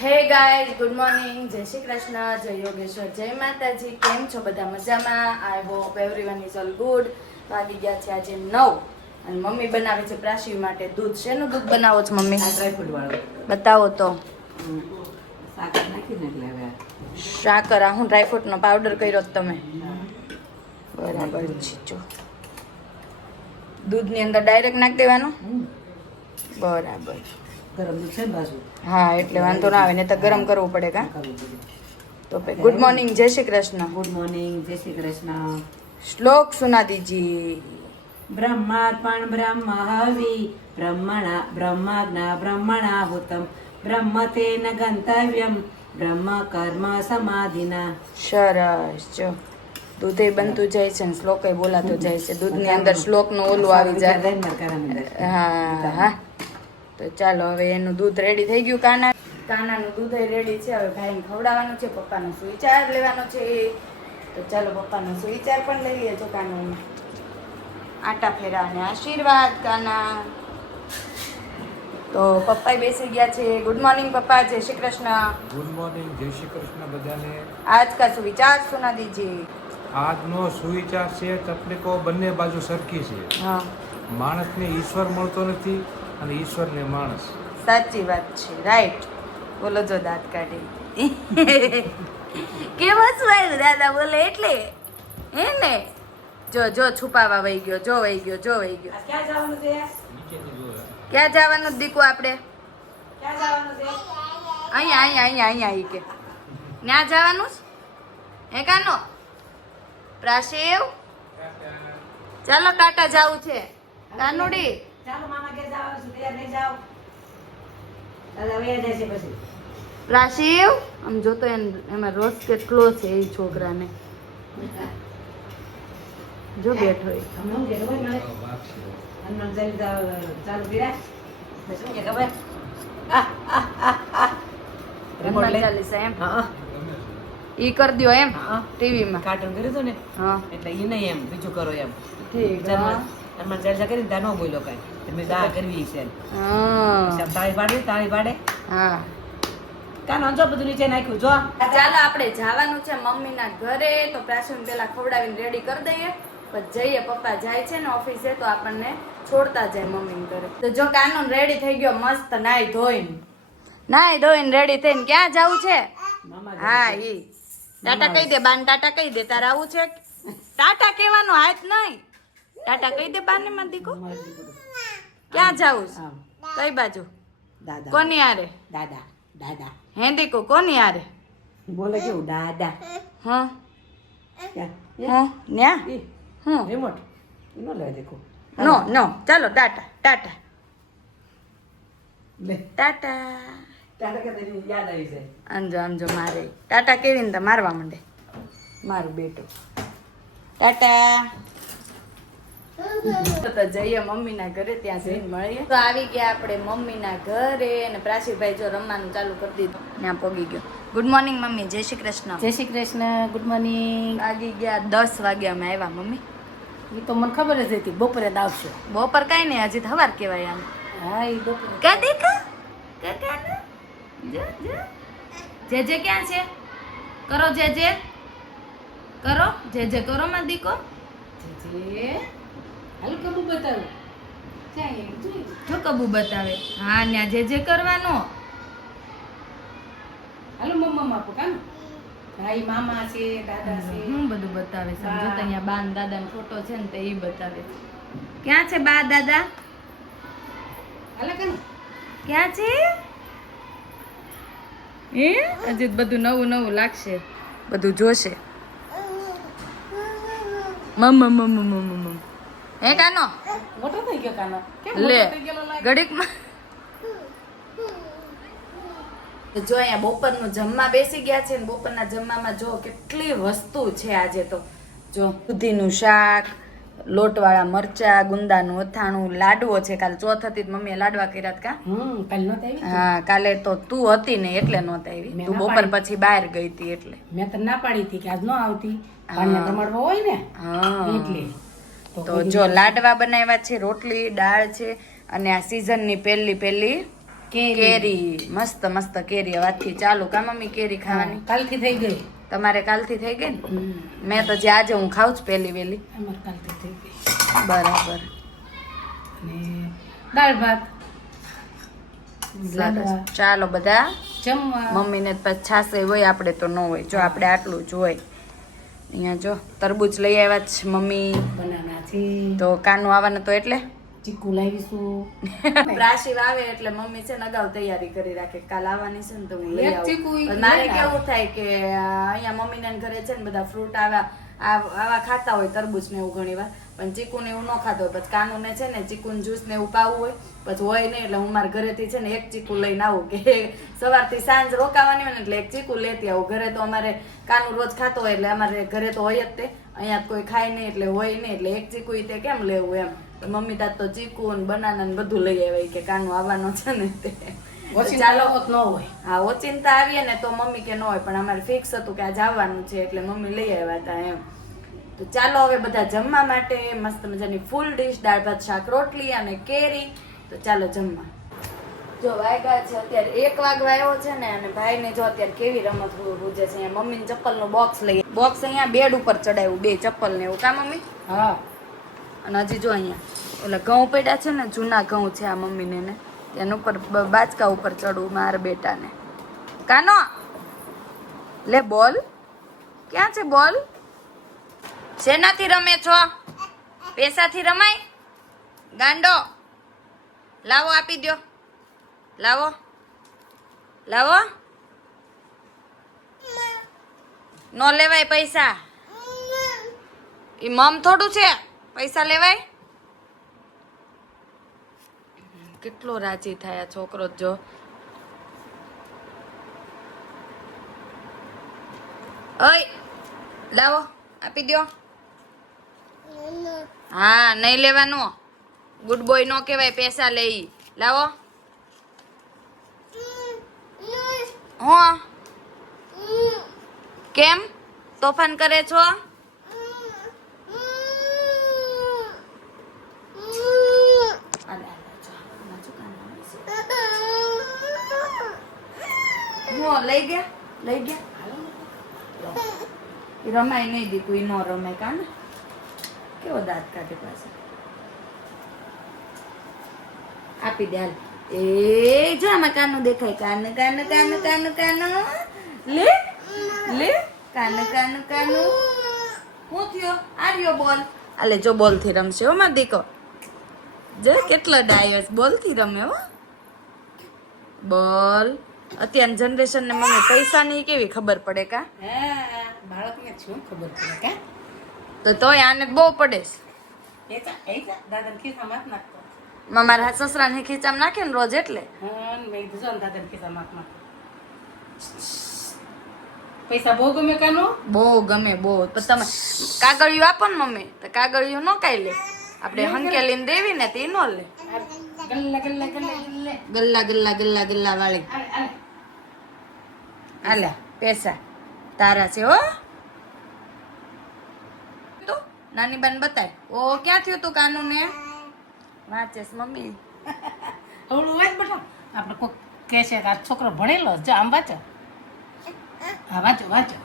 Hey guys, good morning, જય શ્રી કૃષ્ણ, જય યોગેશ્વર, જય માતાજી. કેમ છો બધા? મજામાં? I hope everyone is all good. વાગી ગયા છે આજે 9 અને મમ્મી બનાવે છે પ્રાશી માટે દૂધ. શેનું દૂધ બનાવો છો મમ્મી? ડ્રાયફ્રૂટ વાળું. બતાવો તો. સાકર નાખીને એટલે હવે સાકર, હું ડ્રાયફ્રૂટનો પાવડર કર્યો તો તમે? બરાબર છે. જો દૂધની અંદર ડાયરેક્ટ નાખી દેવાનું. બરાબર. ગરમ દૂધ છે ને બાજુ હા, એટલે વાંધો ના આવે, ને તો ગરમ કરવું પડે કા? તો ગુડ મોર્નિંગ, જય શ્રી કૃષ્ણ. ગુડ મોર્નિંગ, જય શ્રી કૃષ્ણ. શ્લોક સુના દીજી. બ્રહ્માર્પણ બ્રહ્મ હવિ બ્રહ્મણા બ્રહ્મણા હુતમ બ્રહ્મ તેન ગંતવ્યમ બ્રહ્મ કર્મ સમાધિના. સરસ. જો દૂધે બનતું જાય છે ને શ્લોકે બોલાતો જાય છે. દૂધની અંદર શ્લોકનું ઓલું આવી જાય. હા હા. તો ચાલો, હવે એનું દૂધ રેડી થઈ ગયું. કાનાનું દૂધ રેડી છે. હવે ભાઈને ખવડાવવાનું છે, પપ્પાનો સુવિચાર લેવાનો છે. તો ચાલો પપ્પાનો સુવિચાર પણ લઈ લઈએ. જો કાનું આટા ફેરા અને આશીર્વાદ કાના. તો પપ્પા બેસી ગયા છે. ગુડ મોર્નિંગ પપ્પા, જય શ્રી કૃષ્ણ. ગુડ મોર્નિંગ, જય શ્રી કૃષ્ણ બધાને. આજ કા સુવિચાર સુના દીજીએ. આજનો સુવિચાર છે, તકલીફો બંને બાજુ સરખી છે. હા, માણસને ઈશ્વર મળતો નથી અને ઈશ્વરને માણસ. સાચી વાત છે. રાઈટ. બોલો જો દાંત કાઢી. કેમ હસવાયું દાદા બોલે એટલે? હે ને? જો જો છુપાવા વહી ગયો. જો વહી ગયો, જો વહી ગયો. ક્યાં જવાનું છે? ક્યાં જવાનું દીકુ આપણે? ક્યાં જવાનું છે? અહીંયા અહીંયા અહીંયા અહીંયા ઈ કે ત્યાં જવાનું છે? હે કાનો પ્રાશિવ, ચાલો ટાટા જાવું છે. કાનુડી ચાલો મામા ઘેર જવાનું છે, તૈયાર નહીં જાવ. દાદા વયા જાય છે પછી. પ્રાશિવ, આમ જોતો એમાં રોજ કેટલો છે એ છોકરાને. જો બેઠો એ. તમને શું કે ખબર મને? હનુમાન ચાલીસા ચાલુ કર્યા. શું કે ખબર? હનુમાન ચાલીસા એમ હા ઈ કરી દ્યો એમ હા. ટીવીમાં. કાર્ટૂન કર્યું હતું ને હા એટલે ઈ નહીં એમ બીજું કરો એમ. ઠીક. હા. હનુમાન ચાલીસા કરીને ત્યાં ન બોલ્યો કઈ. તમે દા કરવી છે. હા તાળી પાડે હા. કાનો જો બધું નીચે નાખ્યું જો. ચાલો આપણે જવાનું છે મમ્મીના ઘરે. તો પ્રાચીન પેલા ખવડાવીને રેડી કરી દઈએ, પછી જઈએ. પપ્પા જાય છે ને ઓફિસે, તો આપણને છોડતા જાય મમ્મી ઘરે. તો જો કાનૂન રેડી થઈ ગયો મસ્ત, નાઈ ધોઈને રેડી થઈને ક્યાં જવું છે? હા ઈ ટાટા કહી દે બાન, ટાટા કહી દે. તારે આવું છે? ટાટા કહેવાનો હાથ નહીં, ટાટા કહી દે બાને માં દીકો. ક્યાં જાવું છે? કઈ બાજુ? દાદા કોની હારે? દાદા દાદા હે દીકો કોની હારે? બોલે કેવું દાદા હા ક્યાં? હા ન્યા ઈ હું રિમોટ નો લે દેખો નો ચાલો ટાટા ટાટા લે ટાટા. તારે કે તને યાદ આવી જાય. આમજો મારે ટાટા કેવી રીતે મારવા માંડે મારું બેટું. ટાટા. તો જઈએ મમ્મીના ઘરે, ત્યાં જઈને મળીએ. તો આવી ગયા આપણે મમ્મીના ઘરે અને પ્રાચીભાઈ જો રમવાનું ચાલુ કરી દીધું, ત્યાં પગી ગયો. ગુડ મોર્નિંગ મમ્મી, જય શ્રી કૃષ્ણ. જય શ્રી કૃષ્ણ, ગુડ મોર્નિંગ. વાગી ગયા 10 વાગે અમે આવ્યા મમ્મી. એ તો મને ખબર જ હતી બપોરે જ આવશે. બપોર કાંઈ નહીં, હજી સવાર કહેવાય આમ. હા એ બપોરે કદી જે ક્યાં છે? કરો જે કરો જે કરો માં દીકો. જે હાલ કબુ બતાવું ચાય જોઈ જો કબુ બતાવે. હા ન્યા જે કરવાનો. હાલો મમ્મા આપો કામ. ભાઈ મામા છે દાદા છે. હું બધું બતાવે. સમજો તો અહીંયા બા ને દાદાનો ફોટો છે ને તે ઈ બતાવે. ક્યાં છે બા દાદા? હાલે કામ ક્યાં છે? હે હજી બધું નવું નવું લાગશે, બધું જોશે. મમ હે કાનો મોટો થઈ ગયો કાનો. કેમ લે મોટો થઈ ગયેલો લાગે? ઘડીકમાં. જો અહીંયા બપોરનું જમવા બેસી ગયા છે ને બપોરના જમવામાં જો કેટલી વસ્તુ છે આજે. તો જો દૂધીનું શાક, લોટવાળા મરચા, ગુંદાનું અથાણું, લાડવો છે. કાલે ચોથ હતી તો મમ્મીએ લાડવા કર્યા કા? કાલ નહોતી આવી. હા કાલે તો તું હતી ને એટલે નહોતી આવી. મેં તું ના બપોર પછી બહાર ગઈ હતી એટલે. મેં તો ના પાડી હતી કે આજ ન આવતી. પાણીયા રમાડવા હોય ને હા એટલે તો જો લાડવા બનાવ્યા છે, રોટલી દાળ છે અને આ સીઝનની પહેલી કેરી મસ્ત મસ્ત કેરી વાતથી ચાલુ કા મમ્મી કેરી ખાવાની કાલથી થઈ ગઈ. તમારે કાલથી થઈ ગઈ ને મેં તો જે આજે હું ખાઉં છું પહેલી વહેલી અમારે કાલથી થઈ ગઈ. બરાબર અને દાળ ભાત સરસ. ચાલો બધા જમવા. મમ્મીને તો પછી છાશે હોય આપણે તો ન હોય જો આપણે આટલું જ હોય અહીંયા જો તરબૂચ લઈ આવ્યા છે મમ્મી બનાના છે. તો કાનું આવવાનું તો એટલે ચીકુ લાવીશું. પ્રાશિવ આવે એટલે મમ્મી છે ને અગાઉ તૈયારી કરી રાખે કાલ આવવાની છે ને તો હું લઈ એક ચીકુ આવું ઈ પણ મારે લઈ કેવું થાય કે અહીંયા મમ્મીના ઘરે છે ને બધા ફ્રૂટ આવા ખાતા હોય તરબૂચ ને એવું ઘણી વાર પણ ચીકુ ને એવું ન ખાતો હોય પછી કાનુ ને છે ને ચીકુ જ્યુસ ને એવું પાવું હોય પછી હોય નહીં એટલે હું મારા ઘરેથી છે ને એક ચીકુ લઈને આવું કે સવારથી સાંજ રોકાવાની હોય ને એટલે એક ચીકુ લેતી આવું ઘરે તો અમારે કાનુ રોજ ખાતો હોય એટલે અમારે ઘરે તો હોય જ તે અહીંયા તો કોઈ ખાય નહીં એટલે હોય નહીં એટલે એક ચીકુ ઈ તે કેમ લેવું એમ તો મમ્મી તાત તો ચીકુ ને બનાના ને બધું લઈ આવે કે કાનુ આવવાનો છે ને તે ચાલો ન હોય. હા ઓચિંતા આવીએ ને તો મમ્મી કે ન હોય પણ અમારે ફિક્સ હતું કે આજે આવવાનું છે એટલે મમ્મી લઈ આવ્યા હતા એમ તો ચાલો હવે બધા જમવા માટે મસ્ત મજાની ફૂલ ડીશ દાળ ભાત શાક રોટલી અને કેરી તો ચાલો જમવા જો વાગ્યા છે અત્યારે 1 વાગવા આવ્યો છે ને અને ભાઈ ને જો અત્યારે કેવી રમત રૂજે છે અહીંયા મમ્મી ચપ્પલ નું બોક્સ લઈ બોક્સ અહીંયા બેડ ઉપર ચડાવ્યું 2 ચપ્પલ ને એવું કા મમ્મી હા. અને હજી જો અહીંયા ઓલા ઘઉં પડ્યા છે ને જૂના ઘઉં છે આ મમ્મીને ને એના ઉપર બાચકા ઉપર ચડવું મારા બેટાને કાનો લે બોલ ક્યાં છે બોલ શેનાથી રમે છો પૈસાથી રમાય ગાંડો લાવો આપી દ્યો લાવો લાવો નો લેવાય પૈસા ઈ મમ થોડું છે પૈસા લેવાય કેટલો રાજી થાય આ છોકરો જો ઓય લાવો આપી દ્યો હા નહીં લેવાનું ગુડ બોય નો કહેવાય પૈસા લઈ લાવો હા કેમ તોફાન કરે છો લઈ ગયા ઈ રમાય નહીં દીકુ ઈ નો રમે કાને કેવો દાંત કાઢે પાસે આપી દે હાલ એ જો આમાં કાનું દેખાય કાનું કાનું કાનું કાનું કાનું લે લે કાનું કાનું કાનું હું થયો આર્યો બોલ આલે જો બોલ થી રમશે હો માર દીકો જો કેટલો ડાયો બોલ થી રમે હો બોલ અત્યારની જનરેશન ને મને પૈસાની કેવી ખબર પડે કા બાળકને શું ખબર પડે કા તો તોય આને બહુ પડે દાદાને ખિસ્સામાં હાથ નાખતો. મારા સસરાને ખીચામાં નાખે ને રોજ એટલે હા મેં કીધું જો ને દાદાને ખિસ્સામાં હાથ નાખતો. પૈસા બહુ ગમે કાનો બહુ ગમે બહુ પણ તમે કાગળિયું આપો ને મમ્મી તો કાગળિયું નો કાઈ લે આપણે હંકેલીને દેવી ને તે નો લે ગલ્લા ગલ્લા ગલ્લા ગલ્લા ગલ્લા ગલ્લા ગલ્લા ગલ્લા વાળી આલે આલે આલે પૈસા તારા છે હો તું નાની બેન બતાય ઓ ક્યાં થયું તું કાનુ ને વાંચેસ મમ્મી હવળું વાંચ બેઠો આપણે કોક કહે છે કે આ છોકરો ભણેલો છે. જો આમ વાંચો હા વાંચો વાંચો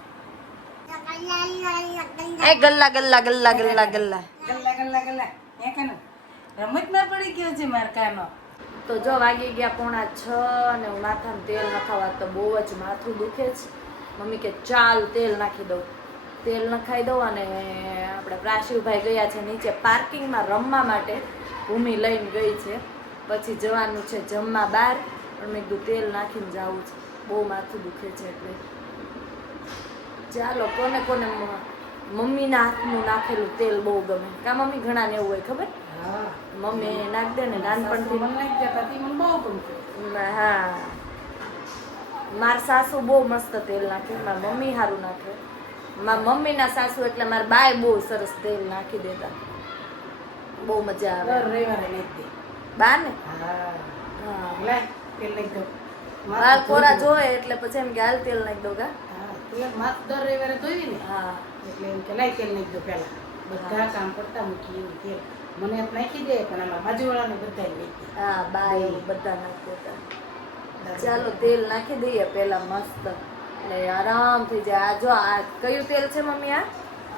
એ ગલ્લા ગલ્લા ગલ્લા ગલ્લા ગલ્લા ગલ્લા ગલ્લા ગલ્લા એ કાનો રમતમાં પડી ગયો છે માર કાનો. તો જો વાગી ગયા 5:45 અને હું માથામાં તેલ નખાવા તો બહુ જ માથું દુખે છે મમ્મી કે ચાલ તેલ નાખી દઉં તેલ નખાઈ દઉં અને આપણે પ્રાશિવભાઈ ગયા છે નીચે પાર્કિંગમાં રમવા માટે ભૂમિ લઈને ગઈ છે પછી જવાનું છે જમવા બહાર પણ મેં કીધું તેલ નાખીને જવું છે બહુ માથું દુખે છે એટલે ચાલો કોને કોને મમ્મીના હાથનું નાખેલું તેલ બહુ ગમે કા મમ્મી ઘણાને એવું હોય ખબર હા મમ્મી નાખ દે ને નાનપણથી મને નાખી દેતા હતી મને બહુ ગમતું. હા માર સાસુ બહુ મસ્ત તેલ નાખે મારા મમ્મી સારું નાખે મારા મમ્મીના સાસુ એટલે મારા બાય બહુ સરસ તેલ નાખી દેતા બહુ મજા આવે દર રવિવારે નાખી દે. બા ને હા હા લાય તેલ નાખી દો. વાળ કોરા જોવે એટલે પછી એમ કે હાલ તેલ નાખી દઉં કા હા તેલ માથું દર રવિવારે ધોઈ ને હા એટલે એમ કે લાય તેલ નાખી દો પહેલા બધા કામ કરતા મૂકી એવું તેલ મને નાખી દે પણ આમાં બાજુવાળાને બધાય નાખી દે. હા બાય બધા નાખી દેતા ચાલો તેલ નાખી દઈએ પેલા મસ્ત એટલે આરામ થઈ જાય. આ જો આ કયું તેલ છે મમ્મી? આ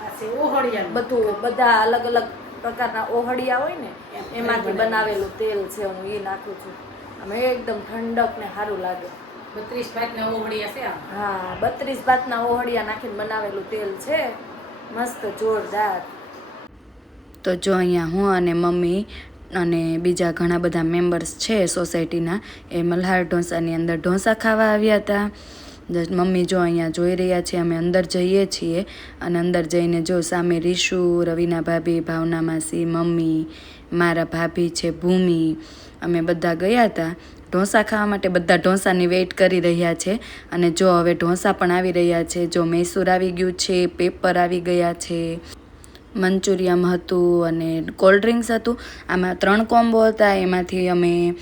આ છે ઓહળિયાનું. બધું બધા અલગ અલગ પ્રકારના ઓહળિયા હોય ને એમાંથી બનાવેલું તેલ છે. હું એ નાખું છું. આમ એકદમ ઠંડક ને સારું લાગે. 32 ભાતના ઓહળિયા છે આ. હા 32 ભાતના ઓહળિયા નાખીને બનાવેલું તેલ છે, મસ્ત જોરદાર. તો જો અહીંયા હું અને મમ્મી અને બીજા ઘણા બધા મેમ્બર્સ છે સોસાયટીના, એ મલ્હાર ઢોસાની અંદર ઢોસા ખાવા આવ્યા હતા. મમ્મી જો અહીંયા જોઈ રહ્યા છે, અમે અંદર જઈએ છીએ અને અંદર જઈને જો સામે રીશુ, રવિના ભાભી, ભાવના માસી, મમ્મી, મારા ભાભી છે ભૂમિ, અમે બધા ગયા હતા ઢોસા ખાવા માટે. બધા ઢોસાની વેઇટ કરી રહ્યા છે અને જો હવે ઢોસા પણ આવી રહ્યા છે. જો મૈસૂર આવી ગયું છે, પેપર આવી ગયા છે, મંચુરિયમ હતું અને કોલ્ડ ડ્રિંક્સ હતું. આમાં 3 કોમ્બો હતા. એમાંથી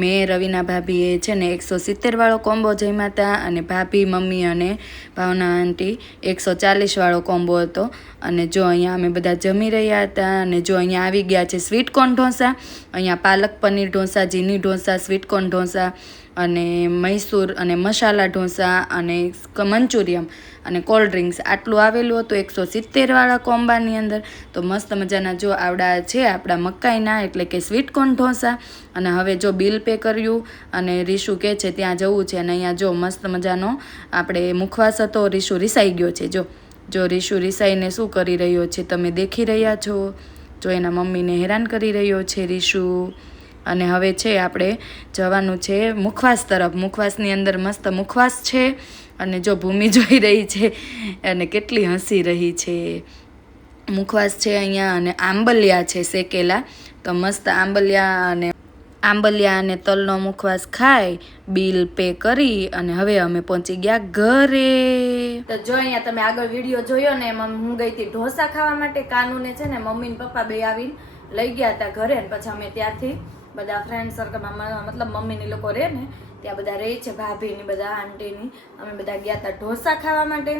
મેં રવિના ભાભીએ છે ને 170 વાળો કોમ્બો જમ્યા હતા અને ભાભી, મમ્મી અને ભાવના આંટી 140 વાળો કોમ્બો હતો. અને જો અહીંયા અમે બધા જમી રહ્યા હતા અને જો અહીંયા આવી ગયા છે સ્વીટ કોર્ન ઢોસા. અહીંયા પાલક પનીર ઢોસા, જીની ઢોસા, સ્વીટ કોર્ન ઢોસા અને મૈસૂર અને મસાલા ઢોસા અને મંચુરિયમ અને કોલ્ડ ડ્રિંક્સ આટલું આવેલું હતું 170 વાળા કોમ્બાની અંદર. તો મસ્ત મજાના જો આવડા છે આપણા મકાઈના એટલે કે સ્વીટ કોર્ન ઢોસા. અને હવે જો બિલ પે કર્યું અને રીશુ કહે છે ત્યાં જવું છે. અને અહીંયા જો મસ્ત મજાનો આપણે મુખવાસ હતો. રીશુ રિસાઈ ગયો છે. જો રીશુ રિસાઈને શું કરી રહ્યો છે તમે દેખી રહ્યા છો. જો એના મમ્મીને હેરાન કરી રહ્યો છે રીશુ. અને હવે છે આપણે જવાનું છે મુખવાસ તરફ. મુખવાસની અંદર મસ્ત મુખવાસ છે અને જો ભૂમિ જોઈ રહી છે અને કેટલી હસી રહી છે. મુખવાસ છે અહીંયા અને આંબલિયા છે શેકેલા. તો મસ્ત આંબલિયા અને તલનો મુખવાસ ખાઈ બિલ પે કરી અને હવે અમે પહોંચી ગયા ઘરે. તો જો અહીંયા તમે આગળ વિડીયો જોયો ને એમાં હું ગઈ હતી ઢોસા ખાવા માટે. કાનુને છે ને મમ્મી ને પપ્પા બે આવીને લઈ ગયા હતા ઘરે. અને પછી અમે ત્યાંથી બધા ફ્રેન્ડ સર્કલમાં મતલબ મમ્મીની લોકો રહે ને ત્યાં બધા રહે છે, ભાભીની બધા આંટીની. અમે બધા ગયા હતા ઢોસા ખાવા માટે.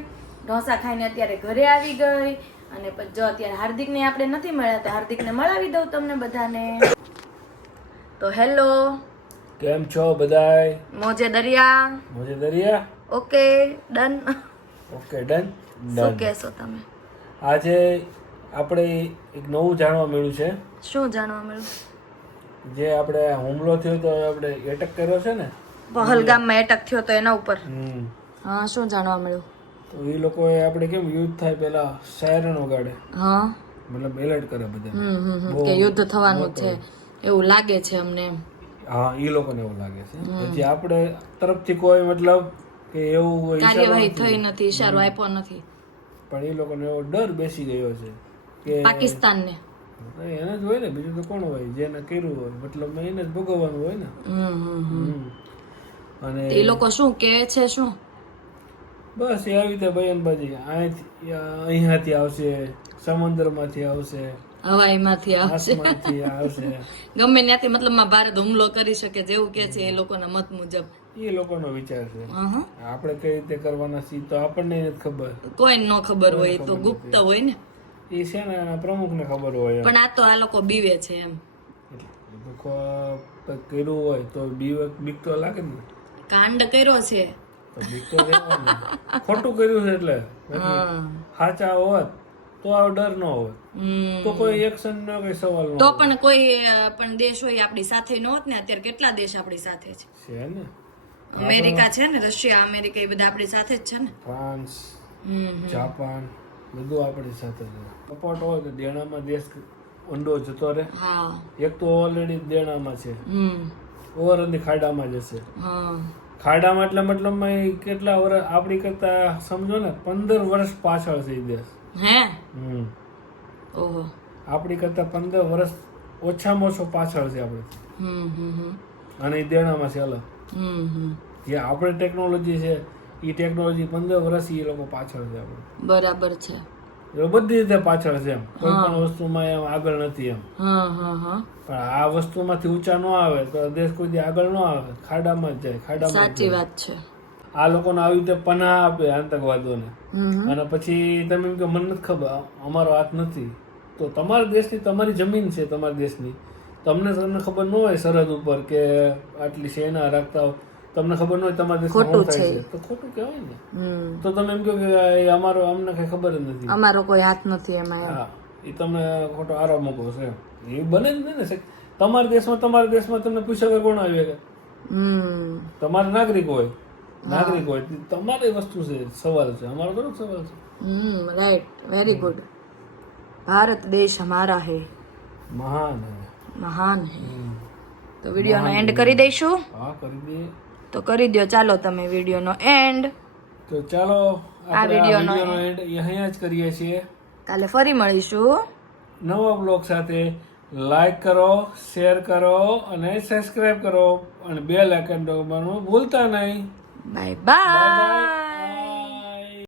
ઢોસા ખાઈને અત્યારે ઘરે આવી ગઈ. અને પછી જો અત્યારે હાર્દિકને આપણે નથી મળ્યા તો હાર્દિકને મળાવી દઉં તમને બધાને. તો હેલો, કેમ છો બધાય? મોજે દરિયા. મોજે દરિયા. Okay done. Okay done. શું કહેશો તમે? આજે આપણે એક નવું જાણવા મળ્યું છે. શું જાણવા મળ્યું? જે આપણે હુમલો થયો તો આપણે એટેક કર્યો છે ને પહલગામમાં એટેક થયો તો એના ઉપર. હમ. હા શું જાણવા મળ્યું? તો એ લોકોએ આપણે કેમ યુદ્ધ થાય પેલા સાયરન વગાડે, હા મતલબ એલર્ટ કરે બધા કે યુદ્ધ થવાનું છે એવું લાગે છે અમને એમ. હા એ લોકોને એવું લાગે છે. પછી આપણે તરફથી કોઈ મતલબ કે એવું કાર્યવાહી થઈ નથી, ઈશારો આપ્યો નથી. પણ એ લોકોને એવો ડર બેસી ગયો છે કે પાકિસ્તાનને એને જ હોય ને, બીજું તો કોણ હોય? જેને કર્યું હોય મતલબ એને જ ભોગવવાનું હોય ને. અને એ લોકો શું કહે છે? શું બસ એ આવી રીતે બયાનબાજી અહીંયાથી આવશે, સમુદ્રમાંથી આવશે, હવાઈમાંથી આવશે, આસમાનથી આવશે, ગમે ત્યાંથી મતલબમાં ભારત હુમલો કરી શકે જેવું કે છે એ લોકોના મત મુજબ. એ લોકોનો વિચાર છે. આપણે કઈ રીતે કરવાના છીએ તો આપણને નથી ખબર. કોઈ ન ખબર હોય તો ગુપ્ત હોય ને. એ સેનાના પ્રમુખને ખબર હોય. પણ આ તો આ લોકો બીવે છે એમ. કર્યું હોય તો બીક તો લાગે ને. કાંડ કર્યો છે તો બીક તો રહેવાની. ખોટું કર્યું છે એટલે સાચા હોત તો આ ડર ન હોત તો કોઈ એક્શન નો કઈ સવાલ ન. તો પણ કોઈ પણ દેશ હોય આપણી સાથે ન હોત ને. અત્યારે કેટલા દેશ આપણી સાથે છે ને. અમેરિકા છે ને, રશિયા, અમેરિકા એ બધા આપણી સાથે જ છે ને. ફ્રાન્સ, જાપાન બધું આપણી સાથે છે. સપોર્ટ હોય તો દેણામાં દેશ ઊંડો જતો રહે. એક તો ઓલરેડી દેણામાં છે, ઓવરની ખાડામાં જશે. ખાડામાં એટલે મતલબમાં કેટલા વર્ષ આપણી કરતા સમજો ને 15 વર્ષ પાછળ છે એ દેશ. આપણી કરતા 15 વર્ષ ઓછામાં ઓછો પાછળ છે આપણે. અને એ દેણામાં છે અલગ. જે આપણે ટેકનોલોજી છે એ ટેકનોલોજી 15 વર્ષ એ લોકો પાછળ છે આપણે. બરાબર છે. બધી રીતે પાછળ છે એમ. કોઈ પણ વસ્તુમાં એમ આગળ નથી એમ. પણ આ વસ્તુમાંથી ઊંચા ન આવે તો દેશ કોઈ દી આગળ ન આવે, ખાડામાં જ જાય. ખાડામાં. સાચી વાત છે. આ લોકોને આવી રીતે પનાહ આપે આતંકવાદોને. અને પછી તમે એમ કે મને નથી ખબર, અમારો હાથ નથી. તો તમારા દેશની તમારી જમીન છે, તમારા દેશની તમને ખબર ન હોય સરહદ ઉપર કે આટલી સેના રાખતા હો, તમને ખબર ન હોય તમારા દેશમાં શું થાય છે તો ખોટું કહેવાય ને. તો તમે એમ કહો કે એ અમારો અમને કઈ ખબર જ નથી. અમારો કોઈ હાથ નથી એમાં. હા, એ તમે ખોટો આરોપ મૂકો છો એમ. એ બને જ નહીં ને. તમારા દેશમાં તમને પૂછ્યા વગર કોણ આવી શકે? તમારા નાગરિક હોય તમારી વસ્તુ છે, સવાલ છે. અમારો થોડોક સવાલ છે. Right, very good. ભારત દેશ હમારા હે, મહાન હે, મહાન હે. તો વિડીયોનો એન્ડ કરી દઈશું. હા, કરી દઈએ. તો કરી દો ચાલો તમે વિડીયોનો એન્ડ. તો ચાલો આ વિડીયોનો એન્ડ અહીંયા જ કરીએ છીએ. કાલે ફરી મળીશું નવા બ્લોગ સાથે. લાઈક કરો, શેર કરો અને સબસ્ક્રાઇબ કરો અને બેલ આઇકન દબાવવાનું ભૂલતા નહીં. Bye bye.